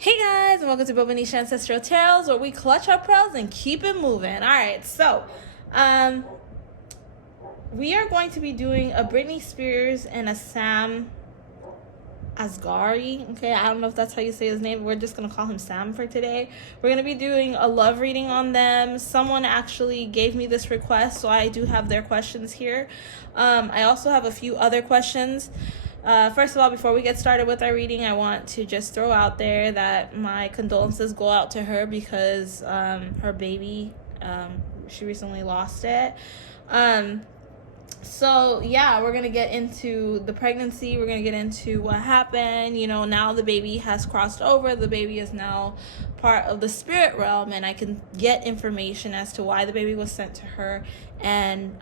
Hey guys, and welcome to Bobo-Nesha Ancestral Tales, where we clutch our pearls and keep it moving. Alright, so, we are going to be doing a Britney Spears and a Samm Asghari. Okay, I don't know if that's how you say his name. We're just going to call him Samm for today. We're going to be doing a love reading on them. Someone actually gave me this request, so I do have their questions here. I also have a few other questions. First of all, before we get started with our reading, I want to just throw out there that my condolences go out to her because her baby, she recently lost it. So yeah, we're gonna get into the pregnancy. We're gonna get into what happened. You know, now the baby has crossed over. The baby is now part of the spirit realm, and I can get information as to why the baby was sent to her, and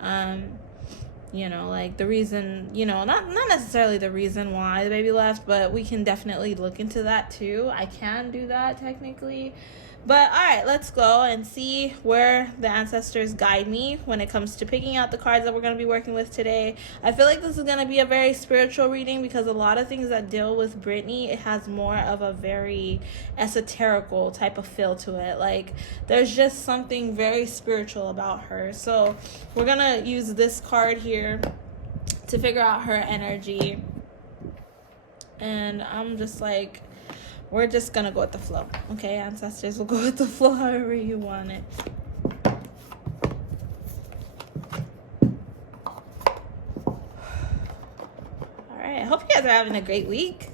you know, like the reason, you know, not necessarily the reason why the baby left, but we can definitely look into that too. I can do that technically. But all right, let's go and see where the ancestors guide me when it comes to picking out the cards that we're going to be working with today. I feel like this is going to be a very spiritual reading because a lot of things that deal with Britney, it has more of a very esoterical type of feel to it. Like there's just something very spiritual about her. So we're going to use this card here to figure out her energy. And I'm just like, we're just gonna go with the flow, okay? Ancestors will go with the flow however you want it. All right, I hope you guys are having a great week.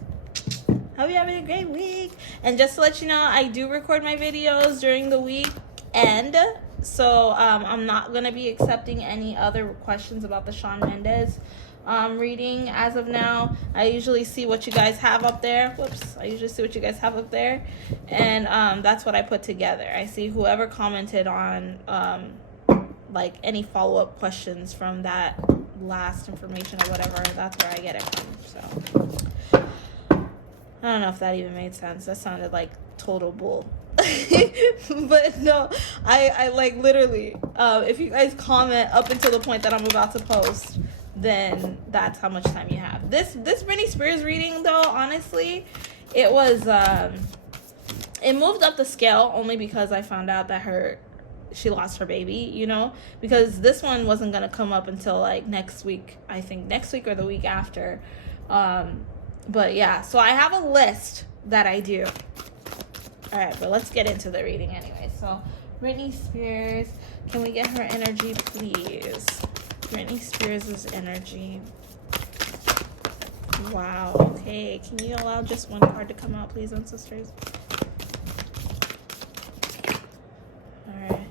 Hope you're having a great week. And just to let you know, I do record my videos during the weekend. So I'm not gonna be accepting any other questions about the Shawn Mendes reading as of now. I usually see what you guys have up there. I usually see what you guys have up there, and that's what I put together. I see whoever commented on like any follow-up questions from that last information or whatever. That's where I get it from. So I don't know if that even made sense. That sounded like total bull. But no, I like literally if you guys comment up until the point that I'm about to post, then that's how much time you have. This Britney Spears reading, though, honestly, it was it moved up the scale only because I found out that she lost her baby, you know, because this one wasn't gonna come up until like next week. I think next week or the week after. But yeah, so I have a list that I do. All right, but let's get into the reading anyway. So Britney Spears, can we get her energy, please? Britney Spears' energy. Wow, okay. Can you allow just one card to come out, please, ancestors? Alright.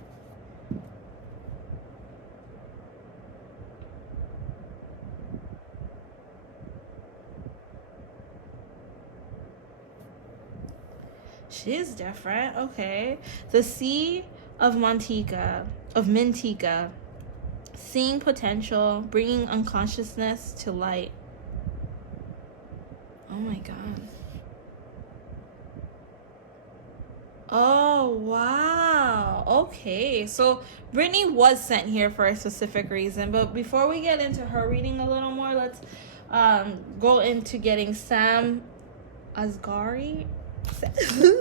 She's different, okay. The Sea of Mintika. Seeing potential, bringing unconsciousness to light. Oh my god. Oh, wow. Okay, so Britney was sent here for a specific reason. But before we get into her reading a little more, let's go into getting Samm Asghari.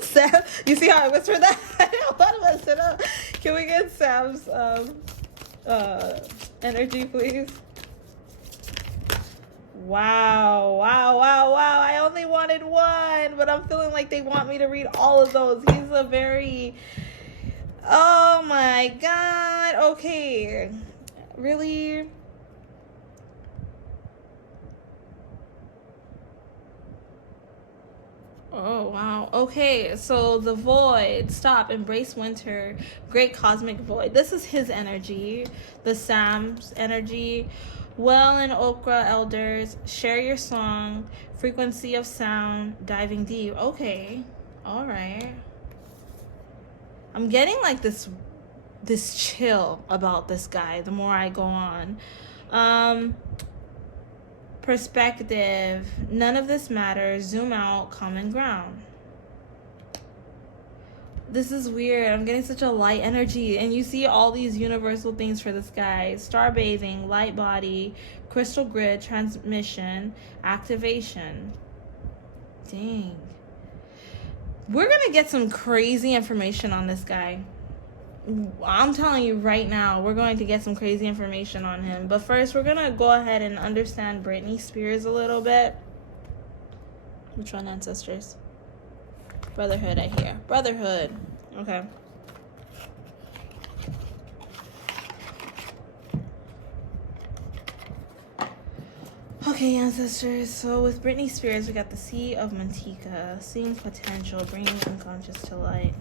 Sam, you see how I whispered that? I don't want to mess it up. Can we get Samm's energy, please? Wow. I only wanted one, but I'm feeling like they want me to read all of those. He's a very, oh my god. Okay, really? Oh, wow. Okay, so the void, stop, embrace winter, great cosmic void. This is his energy, the Samm's energy. Well and okra elders, share your song, frequency of sound, diving deep. Okay, all right. I'm getting like this chill about this guy the more I go on. Perspective, none of this matters, zoom out, common ground. This is weird. I'm getting such a light energy, and you see all these universal things for this guy: star bathing, light body, crystal grid, transmission, activation. Dang. we're going to get some crazy information on this guy. I'm telling you right now, we're going to get some crazy information on him. But first, we're going to go ahead and understand Britney Spears a little bit. Which one, ancestors? Brotherhood, I hear. Brotherhood. Okay. Okay, ancestors. So with Britney Spears, we got the Sea of Manteca. Seeing potential, bringing unconscious to light.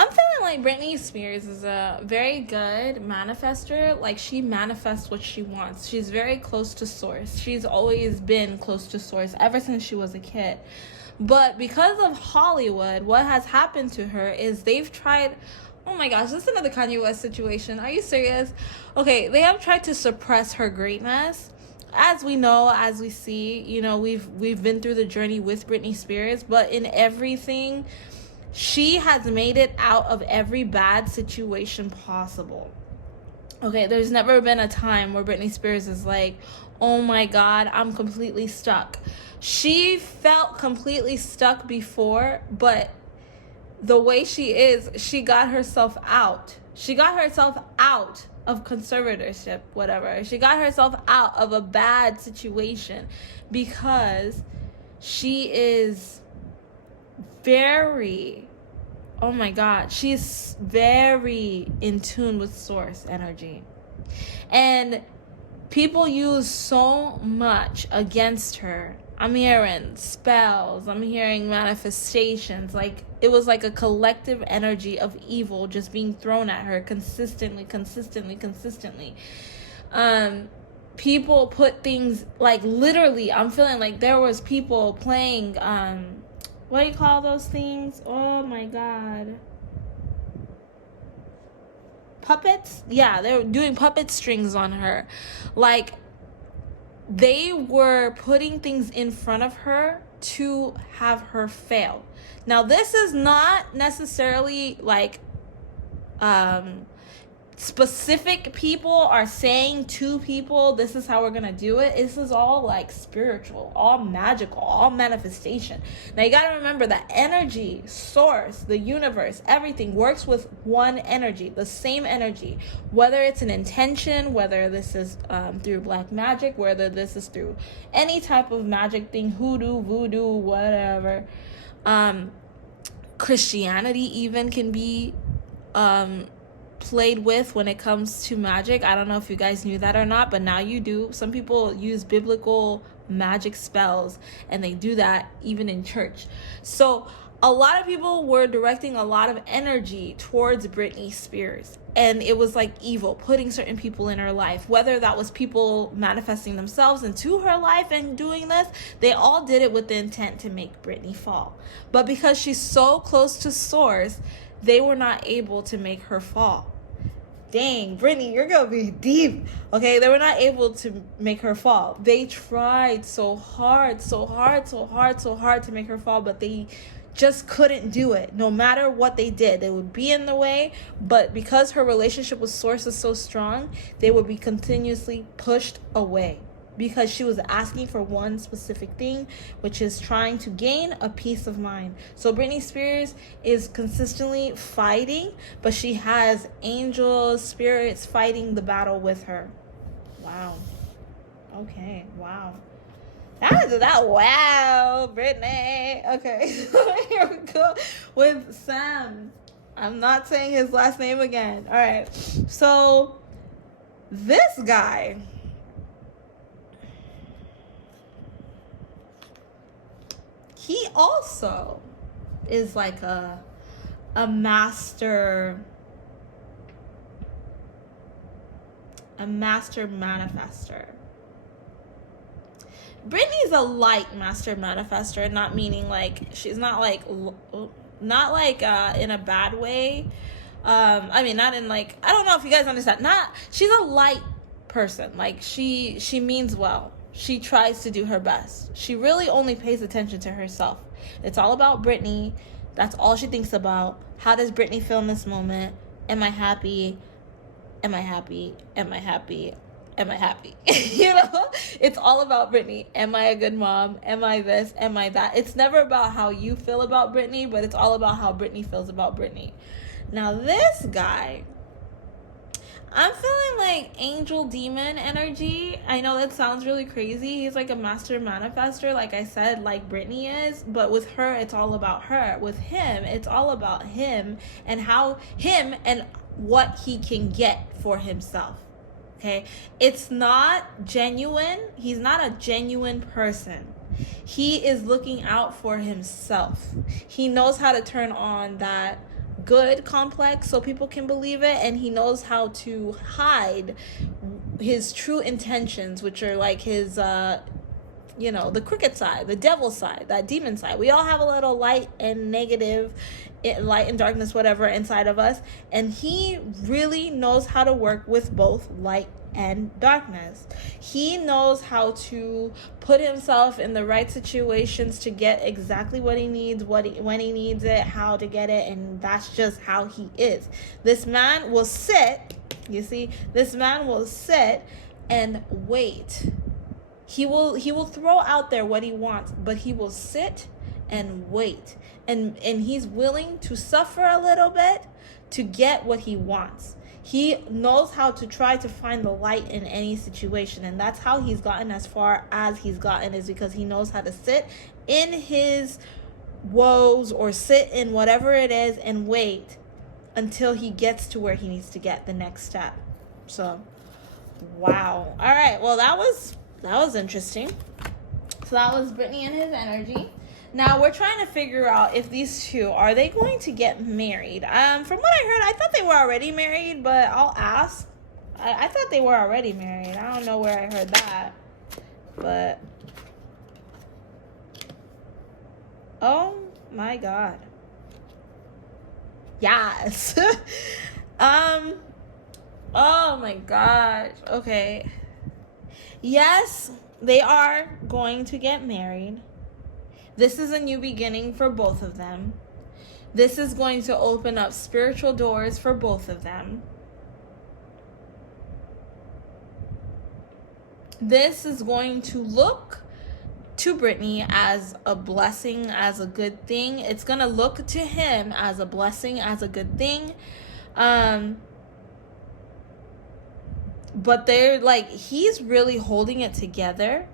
I'm feeling like Britney Spears is a very good manifester. Like, she manifests what she wants. She's very close to source. She's always been close to source ever since she was a kid. But because of Hollywood, what has happened to her is they've tried... Oh my gosh, this is another Kanye West situation. Are you serious? Okay, they have tried to suppress her greatness. As we know, as we see, you know, we've been through the journey with Britney Spears, but in everything... she has made it out of every bad situation possible. Okay, there's never been a time where Britney Spears is like, oh my God, I'm completely stuck. She felt completely stuck before, but the way she is, she got herself out. She got herself out of conservatorship, whatever. She got herself out of a bad situation because she is very, oh my God, she's very in tune with source energy. And people use so much against her. I'm hearing spells, I'm hearing manifestations. Like, it was like a collective energy of evil just being thrown at her consistently. People put things, like, literally, I'm feeling like there was people playing, what do you call those things? Oh my God. Puppets? Yeah, they were doing puppet strings on her. Like, they were putting things in front of her to have her fail. Now, this is not necessarily like specific people are saying to people, this is how we're gonna do it. This is all like spiritual, all magical, all manifestation. Now, you gotta remember that energy, source, the universe, everything works with one energy, the same energy. Whether it's an intention, whether this is through black magic, whether this is through any type of magic thing, hoodoo, voodoo, whatever. Christianity even can be played with when it comes to magic. I don't know if you guys knew that or not, but now you do. Some people use biblical magic spells, and they do that even in church. So a lot of people were directing a lot of energy towards Britney Spears, and it was like evil, putting certain people in her life, whether that was people manifesting themselves into her life and doing this. They all did it with the intent to make Britney fall. But because she's so close to source, they were not able to make her fall. Dang, Britney, you're gonna be deep. Okay, they were not able to make her fall. They tried so hard to make her fall, but they just couldn't do it. No matter what they did, they would be in the way. But because her relationship with Source is so strong, they would be continuously pushed away, because she was asking for one specific thing, which is trying to gain a peace of mind. So Britney Spears is consistently fighting, but she has angels, spirits fighting the battle with her. Wow. Okay, wow. Wow, Britney. Okay, so here we go with Samm. I'm not saying his last name again. All right, so this guy... he also is like a master manifester. Britney's a light master manifester, not meaning like she's not like in a bad way. I mean, not in like, I don't know if you guys understand. She's a light person. Like, she means well. She tries to do her best. She really only pays attention to herself. It's all about Britney. That's all she thinks about. How does Britney feel in this moment? Am I happy? Am I happy? Am I happy? Am I happy? You know, it's all about Britney. Am I a good mom? Am I this? Am I that? It's never about how you feel about Britney, but it's all about how Britney feels about Britney. Now, this guy, I'm feeling like angel demon energy. I know that sounds really crazy. He's like a master manifester, like I said, like Britney is. But with her, it's all about her. With him, it's all about him and what he can get for himself. Okay? It's not genuine. He's not a genuine person. He is looking out for himself. He knows how to turn on that good complex so people can believe it, and he knows how to hide his true intentions, which are like his the crooked side, the devil side, that demon side. We all have a little light and negative, light and darkness, whatever, inside of us, and he really knows how to work with both light and darkness. He knows how to put himself in the right situations to get exactly what he needs, when he needs it, how to get it, and that's just how he is. This man will sit, this man will sit and wait. He will throw out there what he wants, but he will sit and wait. And he's willing to suffer a little bit to get what he wants. He knows how to try to find the light in any situation, and that's how he's gotten as far as he's gotten, is because he knows how to sit in his woes or sit in whatever it is and wait until he gets to where he needs to get, the next step. So, wow. All right. Well, that was interesting. So that was Britney and his energy. Now we're trying to figure out if these two, are they going to get married? From what I heard, I thought they were already married, but I'll ask. I thought they were already married. I don't know where I heard that, but oh my God. Yes. Oh my gosh. Okay. Yes, they are going to get married. This is a new beginning for both of them. This is going to open up spiritual doors for both of them. This is going to look to Britney as a blessing, as a good thing. It's going to look to him as a blessing, as a good thing. But they're like, he's really holding it together.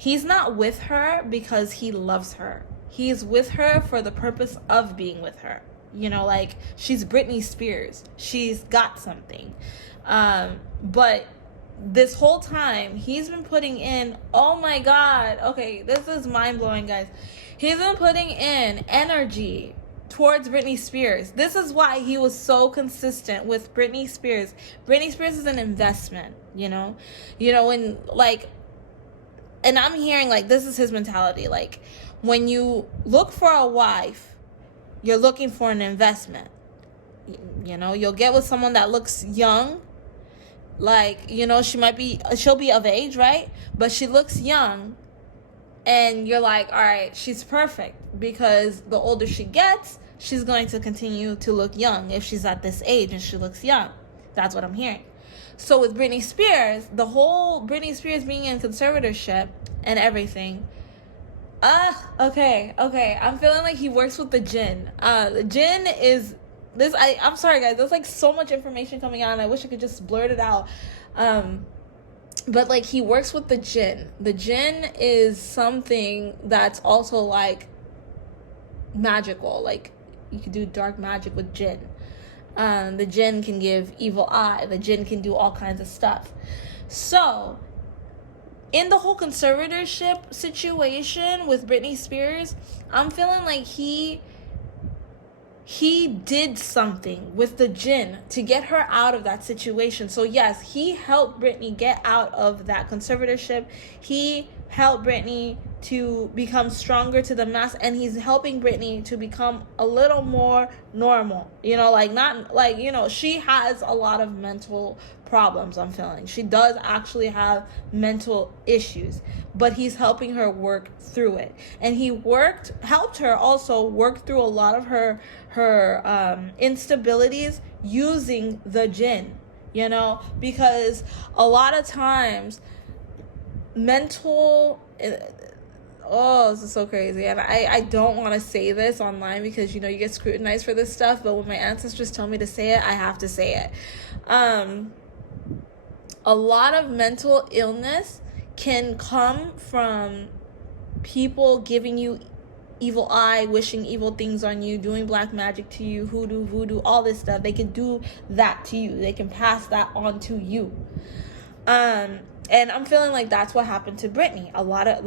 He's not with her because he loves her. He's with her for the purpose of being with her. You know, like, she's Britney Spears. She's got something. But this whole time, he's been putting in, oh my God. Okay, this is mind-blowing, guys. He's been putting in energy towards Britney Spears. This is why he was so consistent with Britney Spears. Britney Spears is an investment, you know? You know, when, like, and I'm hearing, like, this is his mentality. Like, when you look for a wife, you're looking for an investment. You know, you'll get with someone that looks young. Like, you know, she'll be of age, right? But she looks young. And you're like, all right, she's perfect. Because the older she gets, she's going to continue to look young if she's at this age and she looks young. That's what I'm hearing. So with Britney Spears, the whole Britney Spears being in conservatorship and everything. Okay. I'm feeling like he works with the jinn. The jinn is this. I'm sorry, guys. There's like so much information coming out, and I wish I could just blurt it out. But like, he works with the jinn. The jinn is something that's also like magical. Like, you could do dark magic with jinn. The jinn can give evil eye. The jinn can do all kinds of stuff. So, in the whole conservatorship situation with Britney Spears, I'm feeling like he did something with the jinn to get her out of that situation. So yes, he helped Britney get out of that conservatorship. He helped Britney to become stronger to the mass, and he's helping Britney to become a little more normal. Like, not like, she has a lot of mental problems. I'm feeling she does actually have mental issues, but he's helping her work through it. And he helped her also work through a lot of her instabilities using the jinn, because a lot of times mental, oh, this is so crazy. And I don't want to say this online because, you get scrutinized for this stuff. But when my ancestors tell me to say it, I have to say it. A lot of mental illness can come from people giving you evil eye, wishing evil things on you, doing black magic to you, hoodoo, voodoo, all this stuff. They can do that to you. They can pass that on to you. And I'm feeling like that's what happened to Britney. A lot of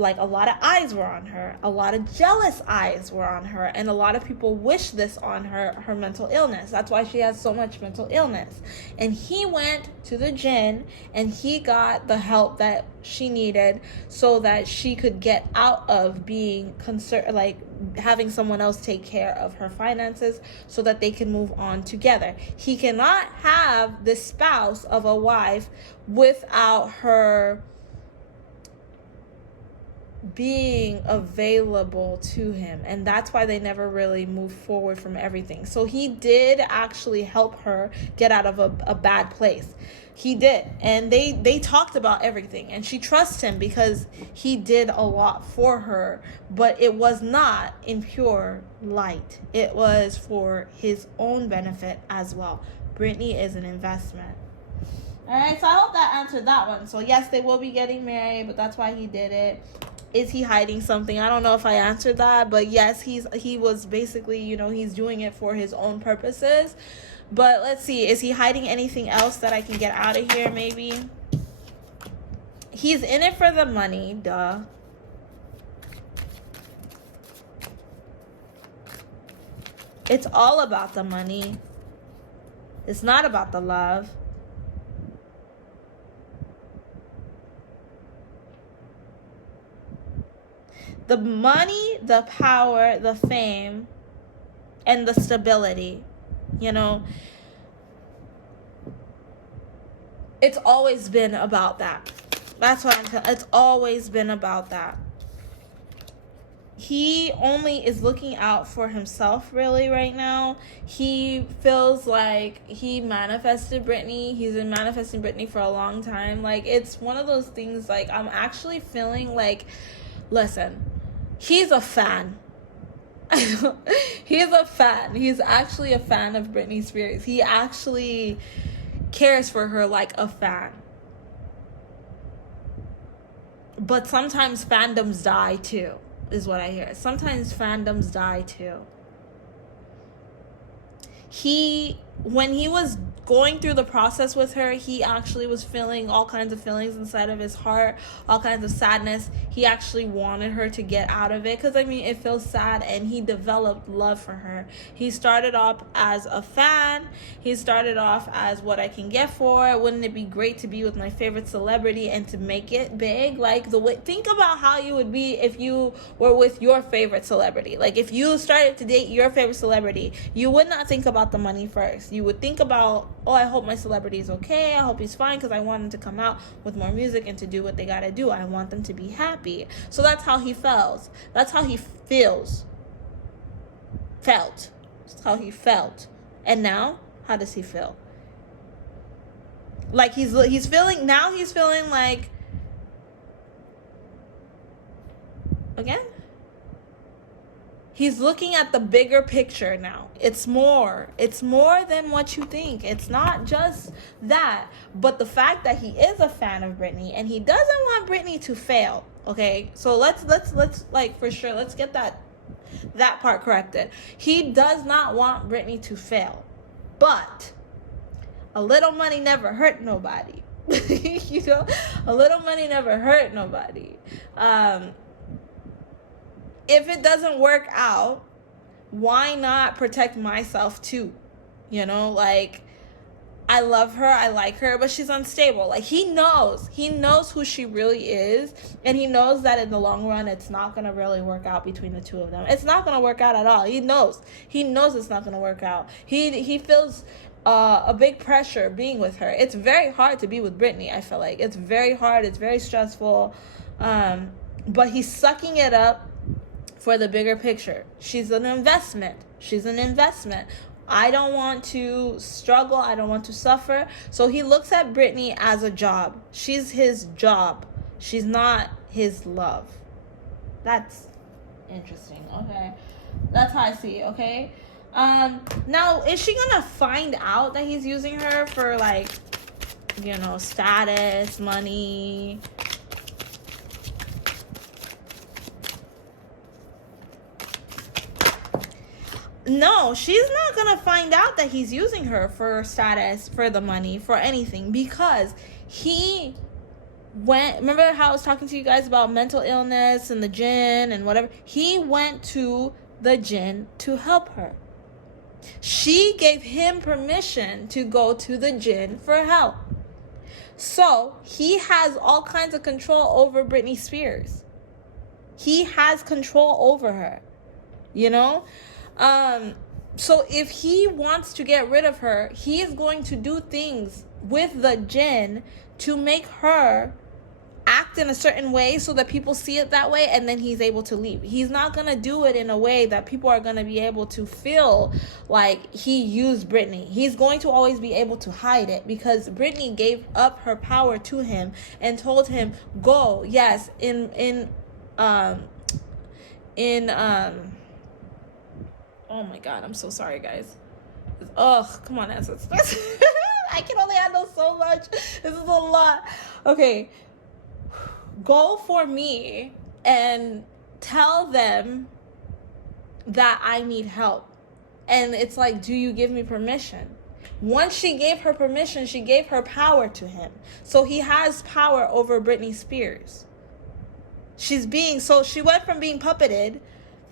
eyes were on her. A lot of jealous eyes were on her. And a lot of people wish this on her mental illness. That's why she has so much mental illness. And he went to the jinn and he got the help that she needed so that she could get out of being concerned, like having someone else take care of her finances, so that they can move on together. He cannot have the spouse of a wife without her being available to him, and that's why they never really moved forward from everything. So he did actually help her get out of a bad place. He did, and they talked about everything, and she trusts him because he did a lot for her, but it was not in pure light. It was for his own benefit as well. Britney is an investment. Alright, so I hope that answered that one. So yes, they will be getting married, but that's why he did it. Is he hiding something? I don't know if I answered that, but yes, he was basically, he's doing it for his own purposes. But let's see, is he hiding anything else that I can get out of here maybe? He's in it for the money, duh. It's all about the money. It's not about the love. The money, the power, the fame, and the stability, it's always been about that. That's what I'm feeling. It's always been about that. He only is looking out for himself really right now. He feels like he manifested Britney. He's been manifesting Britney for a long time. Like, it's one of those things, like, I'm actually feeling like, listen, he's a fan. He's a fan. He's actually a fan of Britney Spears. He actually cares for her like a fan. But sometimes fandoms die too, is what I hear. Sometimes fandoms die too. When he was going through the process with her, he actually was feeling all kinds of feelings inside of his heart, all kinds of sadness. He actually wanted her to get out of it because, it feels sad, and he developed love for her. He started off as a fan. He started off as what I can get for. Wouldn't it be great to be with my favorite celebrity and to make it big? Like, think about how you would be if you were with your favorite celebrity. Like, if you started to date your favorite celebrity, you would not think about the money first. You would think about, oh, I hope my celebrity is okay. I hope he's fine because I want him to come out with more music and to do what they got to do. I want them to be happy. So that's how he felt. That's how he feels. That's how he felt. And now, how does he feel? Like, he's feeling like, again, he's looking at the bigger picture now. It's more than what you think. It's not just that. But the fact that he is a fan of Britney and he doesn't want Britney to fail. Okay, so let's like, for sure, let's get that part corrected. He does not want Britney to fail. But a little money never hurt nobody. A little money never hurt nobody. If it doesn't work out, why not protect myself too? Like, I love her, I like her, but she's unstable. Like, he knows who she really is, and he knows that in the long run it's not gonna really work out between the two of them. It's not gonna work out at all. He knows it's not gonna work out. He feels a big pressure being with her. It's very hard to be with Britney. I feel like it's very hard, it's very stressful, but he's sucking it up for the bigger picture. She's an investment. I don't want to struggle. I don't want to suffer. So he looks at Britney as a job. She's his job. She's not his love. That's interesting. Okay. That's how I see it. Okay. Now, is she gonna find out that he's using her for, like, you know, status, money? No, she's not gonna find out that he's using her for status, for the money, for anything, because he went, remember how I was talking to you guys about mental illness and the jinn and whatever? He went to the jinn to help her. She gave him permission to go to the jinn for help. So he has all kinds of control over Britney Spears. He has control over her, you know? So if he wants to get rid of her, he is going to do things with the jinn to make her act in a certain way so that people see it that way, and then he's able to leave. He's not going to do it in a way that people are going to be able to feel like he used Britney. He's going to always be able to hide it, because Britney gave up her power to him and told him, go. Yes, oh my God, I'm so sorry, guys. Come on, ancestors. I can only handle so much. This is a lot. Okay. Go for me and tell them that I need help. And it's like, do you give me permission? Once she gave her permission, she gave her power to him. So he has power over Britney Spears. She went from being puppeted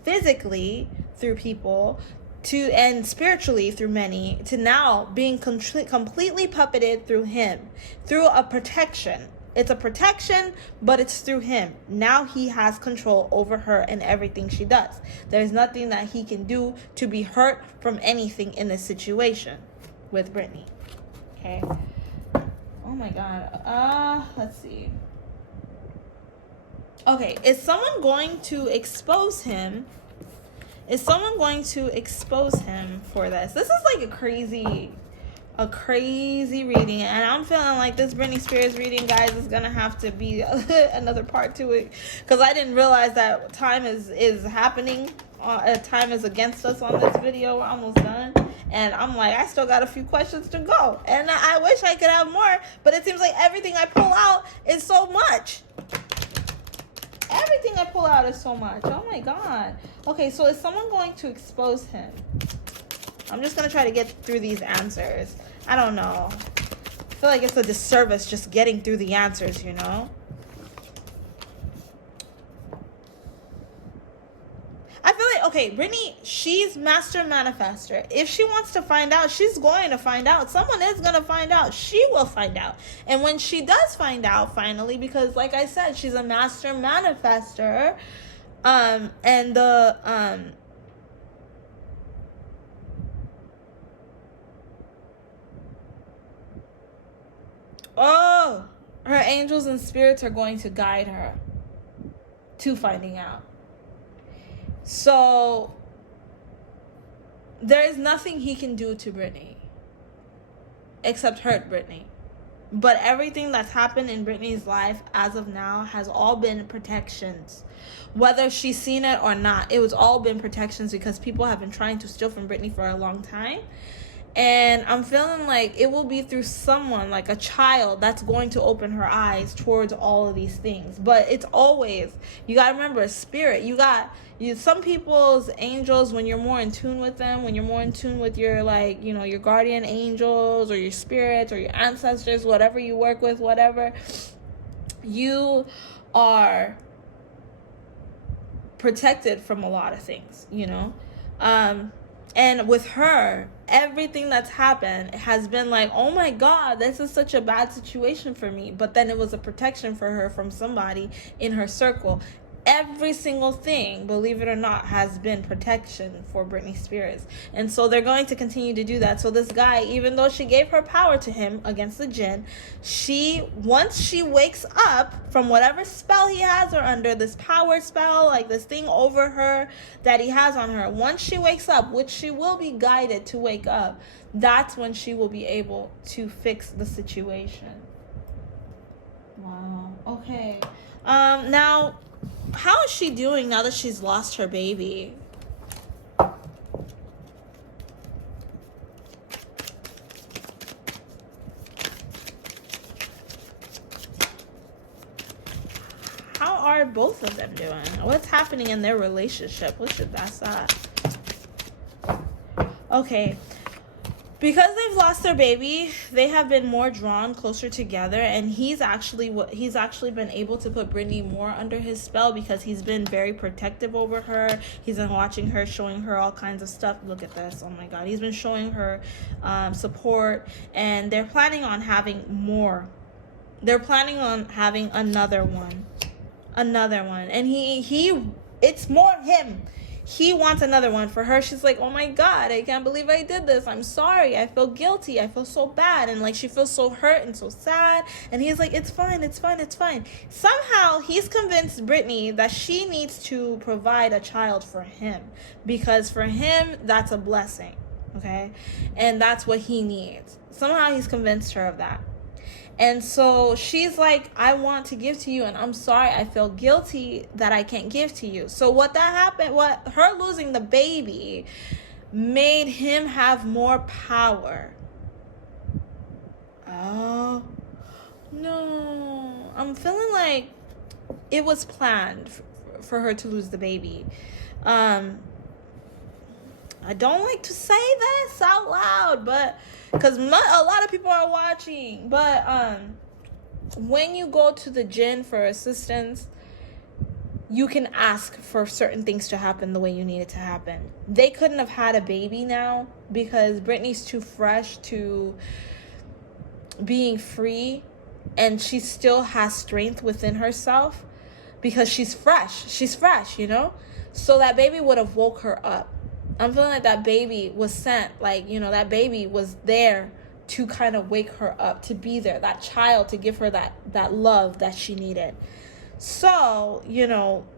physically through people and spiritually through many, to now being completely puppeted through him, through a protection. It's a protection, but it's through him. Now he has control over her and everything she does. There's nothing that he can do to be hurt from anything in this situation with Britney. Okay. Oh my God. Let's see. Okay, is someone going to expose him? Is someone going to expose him for this? This is like a crazy reading, and I'm feeling like this Britney Spears reading, guys, is gonna have to be another part to it, because I didn't realize that time is happening. Time is against us on this video. We're almost done, and I'm like, I still got a few questions to go, and I wish I could have more, but it seems like everything I pull out is so much. Everything I pull out is so much. Oh my God. Okay, so is someone going to expose him? I'm just gonna try to get through these answers. I don't know. I feel like it's a disservice just getting through the answers, you know? I feel like, okay, Britney, she's master manifester. If she wants to find out, she's going to find out. Someone is going to find out. She will find out. And when she does find out, finally, because like I said, she's a master manifester, her angels and spirits are going to guide her to finding out. So there is nothing he can do to Britney except hurt Britney. But everything that's happened in Britney's life as of now has all been protections. Whether she's seen it or not, it was all been protections, because people have been trying to steal from Britney for a long time. And I'm feeling like it will be through someone, like a child, that's going to open her eyes towards all of these things. But it's always, you got to remember, spirit. Some people's angels, when you're more in tune with them, when you're more in tune with your, like, you know, your guardian angels or your spirits or your ancestors, whatever you work with, whatever, you are protected from a lot of things, you know. And with her, everything that's happened has been like, oh my God, this is such a bad situation for me. But then it was a protection for her from somebody in her circle. Every single thing, believe it or not, has been protection for Britney Spears. And so they're going to continue to do that. So this guy, even though she gave her power to him against the jinn, once she wakes up from whatever spell he has her under, this power spell, like this thing over her that he has on her, once she wakes up, which she will be guided to wake up, that's when she will be able to fix the situation. Wow. Okay. Now, how is she doing now that she's lost her baby? How are both of them doing? What's happening in their relationship? That's that. Okay. Because they've lost their baby, they have been more drawn closer together, and he's actually been able to put Britney more under his spell because he's been very protective over her. He's been watching her, showing her all kinds of stuff. Look at this. Oh my God. He's been showing her support, and they're planning on having more. They're planning on having another one. And it's more him. He wants another one. For her, she's like, oh my God, I can't believe I did this. I'm sorry. I feel guilty. I feel so bad. And like, she feels so hurt and so sad. And he's like, it's fine. Somehow he's convinced Britney that she needs to provide a child for him, because for him, that's a blessing. Okay. And that's what he needs. Somehow he's convinced her of that. And so she's like, I want to give to you, and I'm sorry, I feel guilty that I can't give to you. So what her losing the baby made him have more power. Oh, no. I'm feeling like it was planned for her to lose the baby. I don't like to say this out loud, but because a lot of people are watching. But when you go to the jinn for assistance, you can ask for certain things to happen the way you need it to happen. They couldn't have had a baby now because Britney's too fresh to being free, and she still has strength within herself because she's fresh, so that baby would have woke her up. I'm feeling like that baby was sent, that baby was there to kind of wake her up, to be there, that child, to give her that love that she needed. So,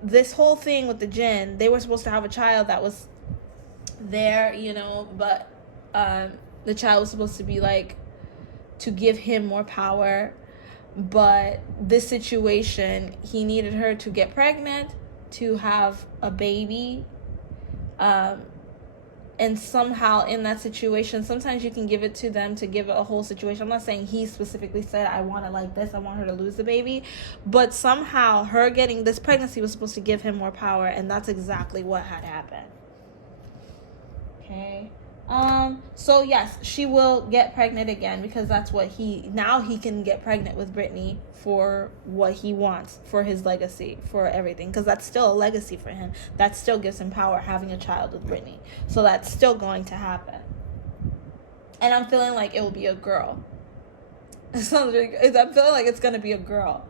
this whole thing with the jinn, they were supposed to have a child that was there, but the child was supposed to be to give him more power. But this situation, he needed her to get pregnant, to have a baby, and somehow in that situation, sometimes you can give it to them to give it a whole situation. I'm not saying he specifically said, I want it like this, I want her to lose the baby. But somehow her getting this pregnancy was supposed to give him more power, and that's exactly what had happened. Okay. So yes, she will get pregnant again because that's what he can get pregnant with Britney for what he wants, for his legacy, for everything, because that's still a legacy for him. That still gives him power, having a child with Britney. So that's still going to happen. And I'm feeling like it will be a girl. It sounds really good. I'm feeling like it's going to be a girl.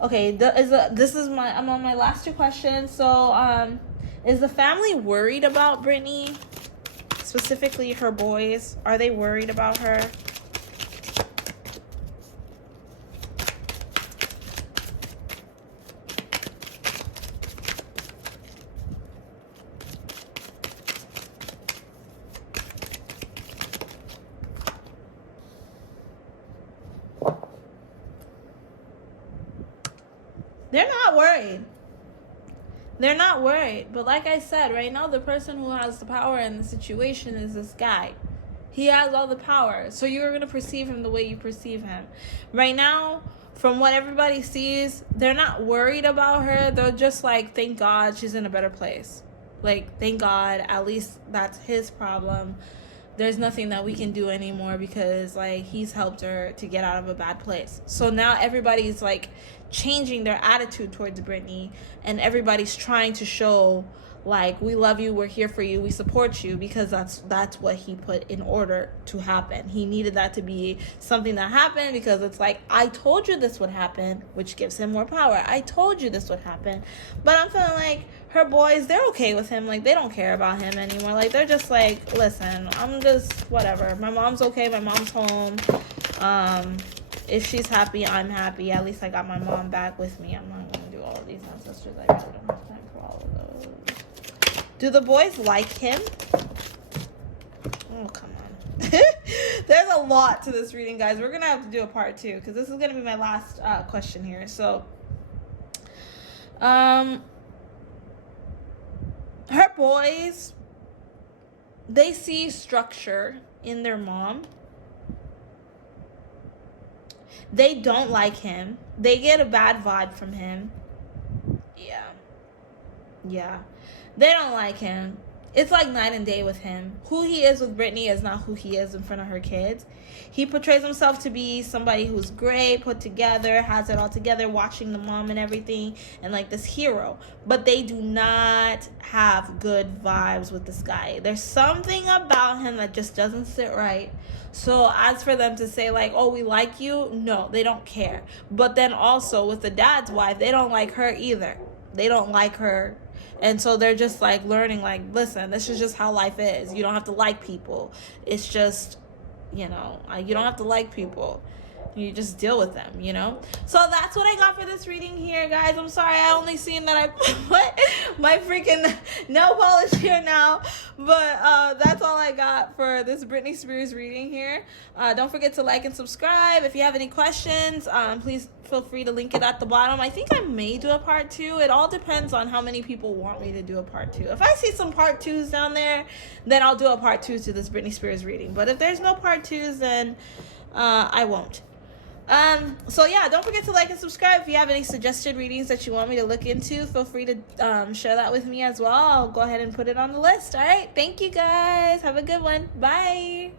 Okay, I'm on my last two questions. So, is the family worried about Britney? Specifically her boys. Are they worried about her? They're not worried. They're not worried. But like I said, right now the person who has the power in the situation is this guy. He has all the power. So you're going to perceive him the way you perceive him. Right now, from what everybody sees, they're not worried about her. They're just like, thank God she's in a better place. Thank God, at least that's his problem. there's nothing that we can do anymore because like he's helped her to get out of a bad place. So now everybody's like changing their attitude towards Britney, and everybody's trying to show like, we love you, we're here for you, we support you, because that's what he put in order to happen. He needed that to be something that happened, because it's like, I told you this would happen, which gives him more power. I told you this would happen. But I'm feeling like her boys, they're okay with him. Like, they don't care about him anymore. Like, they're just like, listen, I'm just whatever. My mom's okay, my mom's home. If she's happy, I'm happy. At least I got my mom back with me. I'm not gonna do all of these ancestors. I really don't have time for all of those. Do the boys like him? Oh, come on. There's a lot to this reading, guys. We're going to have to do a part 2, because this is going to be my last question here. So, her boys, they see structure in their mom. They don't like him. They get a bad vibe from him. Yeah. They don't like him. It's like night and day with him. Who he is with Britney is not who he is in front of her kids. He portrays himself to be somebody who's great, put together, has it all together, watching the mom and everything, and like this hero. But they do not have good vibes with this guy. There's something about him that just doesn't sit right. So as for them to say like, oh, we like you, no, they don't care. But then also with the dad's wife, they don't like her either. They don't like her. And so they're just like learning, like, listen, this is just how life is. You don't have to like people. It's just, you know, you don't have to like people. You just deal with them, you know? So that's what I got for this reading here, guys. I'm sorry, I only seen that I put my freaking nail polish here now. But that's all I got for this Britney Spears reading here. Don't forget to like and subscribe. If you have any questions, please feel free to link it at the bottom. I think I may do a part 2. It all depends on how many people want me to do a part 2. If I see some part 2s down there, then I'll do a part 2 to this Britney Spears reading. But if there's no part 2s, then I won't. So yeah, don't forget to like and subscribe. If you have any suggested readings that you want me to look into, feel free to share that with me as well. I'll go ahead and put it on the list. All right, thank you guys. Have a good one. Bye.